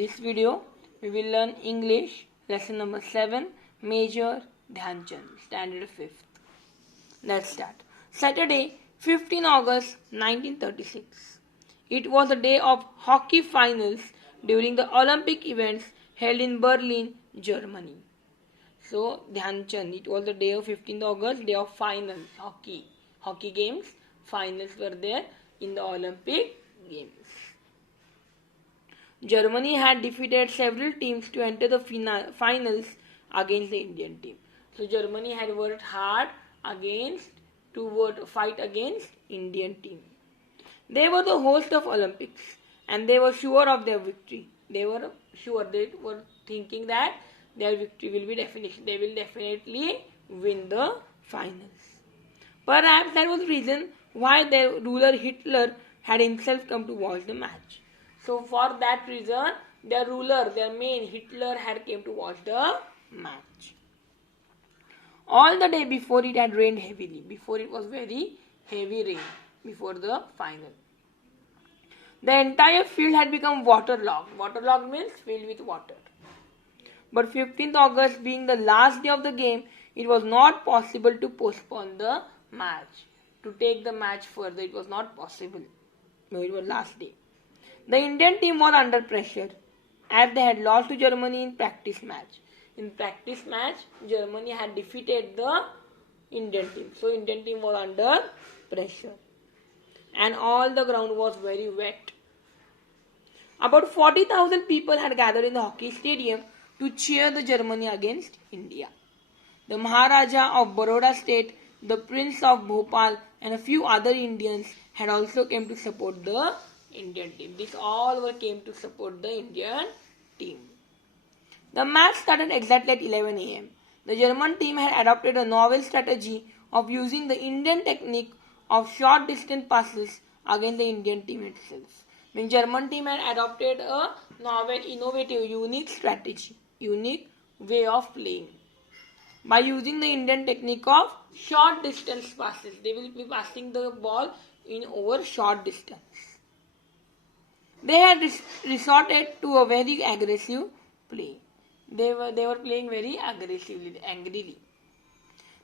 this video, we will learn English, lesson number 7, Major Dhyan Chand, standard 5th. Let's start. Saturday, 15 August 1936. It was the day of hockey finals during the Olympic events held in Berlin, Germany. So, Dhyan Chand, it was the day of 15th August, day of finals, hockey games. Finals were there in the Olympic games. Germany had defeated several teams to enter the finals against the Indian team. So Germany had worked hard to fight against Indian team. They were the host of Olympics and they were sure of their victory. They were thinking that their victory will be they will definitely win the finals. Perhaps that was the reason why their ruler Hitler had himself come to watch the match. So for that reason, their ruler, their main Hitler had came to watch the match. All the day before it had rained heavily. Before it was very heavy rain before the final. The entire field had become waterlogged. Waterlogged means filled with water. But 15th August being the last day of the game, it was not possible to postpone the match. To take the match further, it was not possible. No, it was last day. The Indian team was under pressure as they had lost to Germany in practice match. In practice match, Germany had defeated the Indian team. So Indian team was under pressure. And all the ground was very wet. About 40,000 people had gathered in the hockey stadium to cheer the Germany against India. The Maharaja of Baroda state, the Prince of Bhopal and a few other Indians had also came to support the Indian team. These all came to support the Indian team. The match started exactly at 11 a.m. The German team had adopted a novel strategy of using the Indian technique of short distance passes against the Indian team itself. The German team had adopted a novel, innovative, unique strategy, unique way of playing. By using the Indian technique of short distance passes, they will be passing the ball in over short distance. They had resorted to a very aggressive play. They were playing very aggressively, angrily.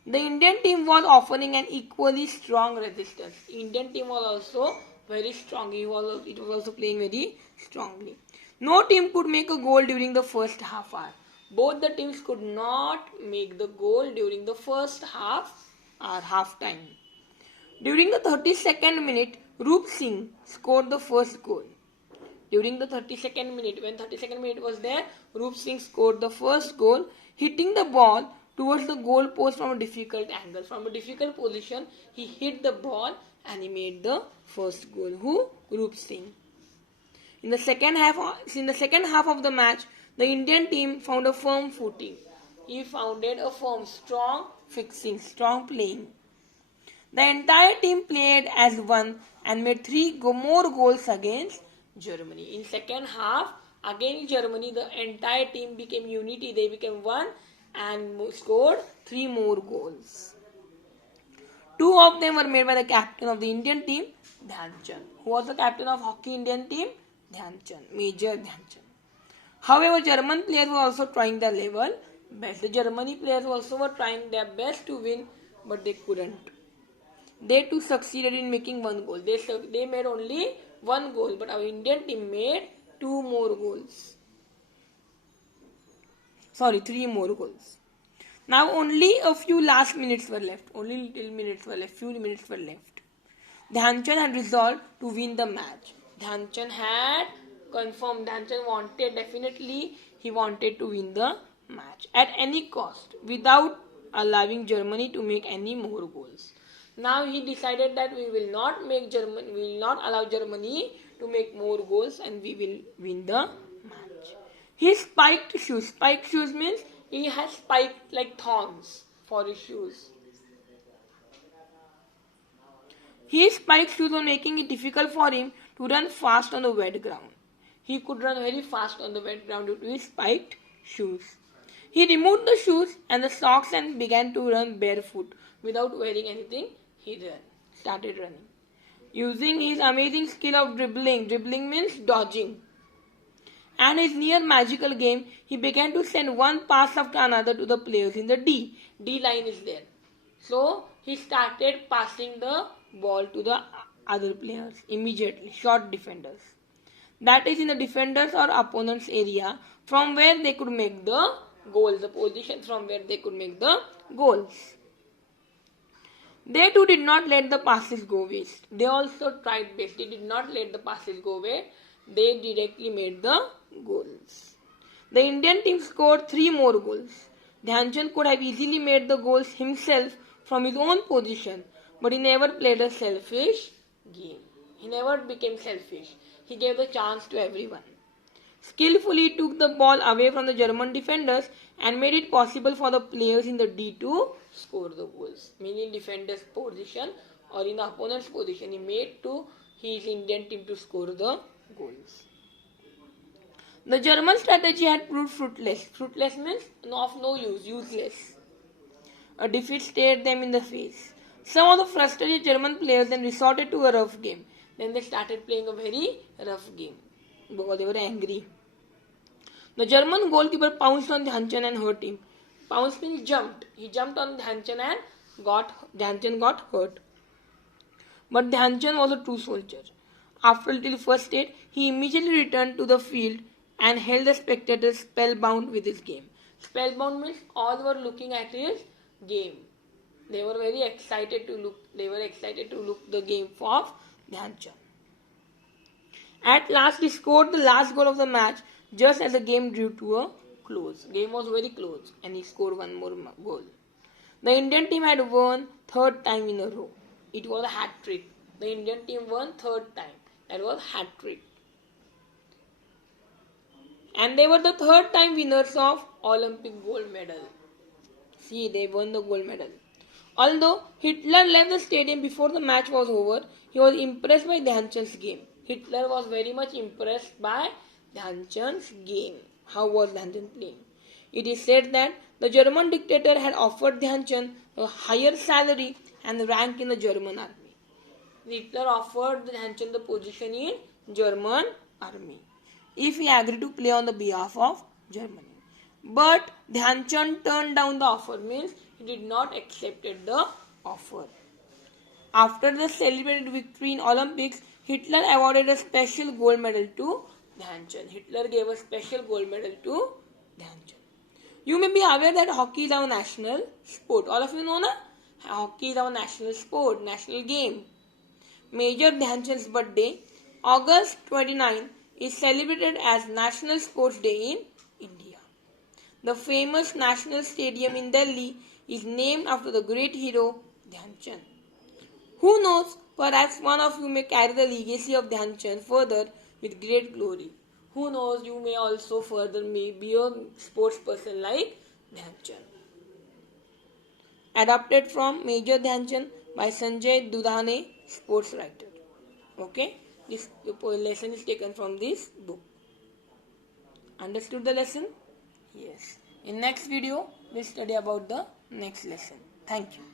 The Indian team was offering an equally strong resistance. Indian team was also very strong. It was also playing very strongly. No team could make a goal during the first half hour. Both the teams could not make the goal during the first half or half time. During the 32nd minute, Roop Singh scored the first goal. During the 32nd minute, when 32nd minute was there, Roop Singh scored the first goal, hitting the ball towards the goal post from a difficult angle. From a difficult position, he hit the ball and he made the first goal. Who? Roop Singh. In the second half of the match, the Indian team found a firm footing. He founded a firm, strong fixing, strong playing. The entire team played as one and made 3 more goals against Germany. In second half, against Germany, the entire team became unity. They became one and scored 3 more goals. 2 of them were made by the captain of the Indian team, Dhyan Chand. Who was the captain of hockey Indian team? Dhyan Chand, Major Dhyan Chand. However, German players were also trying their level best. The Germany players also were trying their best to win, but they couldn't. They too succeeded in making 1 goal. They made only 1 goal, but our Indian team made 2 more goals. 3 more goals. Now only a few last minutes were left. Few minutes were left. Dhyan Chand had resolved to win the match. Dhyan Chand had confirmed. Dhyan Chand he wanted to win the match at any cost without allowing Germany to make any more goals. Now he decided that we will not allow Germany to make more goals and we will win the match. His spiked shoes. Spiked shoes means he has spiked like thorns for his shoes. His spiked shoes were making it difficult for him to run fast on the wet ground. He could run very fast on the wet ground due to his spiked shoes. He removed the shoes and the socks and began to run barefoot without wearing anything. He started running. Using his amazing skill of dribbling means dodging, and his near magical game, he began to send one pass after another to the players in the D. D line is there. So he started passing the ball to the other players immediately, short defenders. That is in the defenders or opponent's area from where they could make the goals, the position from where they could make the goals. They too did not let the passes go waste. They also tried best. They did not let the passes go away. They directly made the goals. The Indian team scored 3 more goals. Dhyan Chand could have easily made the goals himself from his own position, but he never played a selfish game. He never became selfish. He gave the chance to everyone. Skillfully took the ball away from the German defenders and made it possible for the players in the D to score the goals. Meaning defender's position or in the opponent's position, he made to his Indian team to score the goals. The German strategy had proved fruitless. Fruitless means of no use, useless. A defeat stared them in the face. Some of the frustrated German players then resorted to a rough game. Then they started playing a very rough game because they were angry. The German goalkeeper pounced on Dhyan Chand and hurt him. Pounced means jumped. He jumped on Dhyan Chand and Dhyan Chand got hurt. But Dhyan Chand was a true soldier. After a little first aid, he immediately returned to the field and held the spectators spellbound with his game. Spellbound means all were looking at his game. They were very excited to look. They were excited to look the game of Dhyan Chand. At last, he scored the last goal of the match just as the game drew to a close. Game was very close, and he scored one more goal. The Indian team had won third time in a row. It was a hat trick. The Indian team won third time. That was hat trick. And they were the third time winners of Olympic gold medal. See, they won the gold medal. Although Hitler left the stadium before the match was over, he was impressed by Dhyan Chand's game. Hitler was very much impressed by Dhyan Chand's game. How was Dhyan Chand playing? It is said that the German dictator had offered Dhyan Chand a higher salary and rank in the German army. Hitler offered Dhyan Chand the position in German army if he agreed to play on the behalf of Germany. But Dhyan Chand turned down the offer, means he did not accept the offer. After the celebrated victory in Olympics, Hitler awarded a special gold medal to Dhyan Chand. Hitler gave a special gold medal to Dhyan Chand. You may be aware that hockey is our national sport. All of you know, na? Hockey is our national sport, national game. Major Dhyan Chand's birthday, August 29, is celebrated as National Sports Day in India. The famous National Stadium in Delhi is named after the great hero Dhyan Chand. Who knows, perhaps one of you may carry the legacy of Dhyan Chand further with great glory. Who knows, you may also further be a sports person like Dhyan Chand. Adapted from Major Dhyan Chand by Sanjay Dudhane, sports writer. Okay, this lesson is taken from this book. Understood the lesson? Yes. In next video, we'll study about the next lesson. Thank you.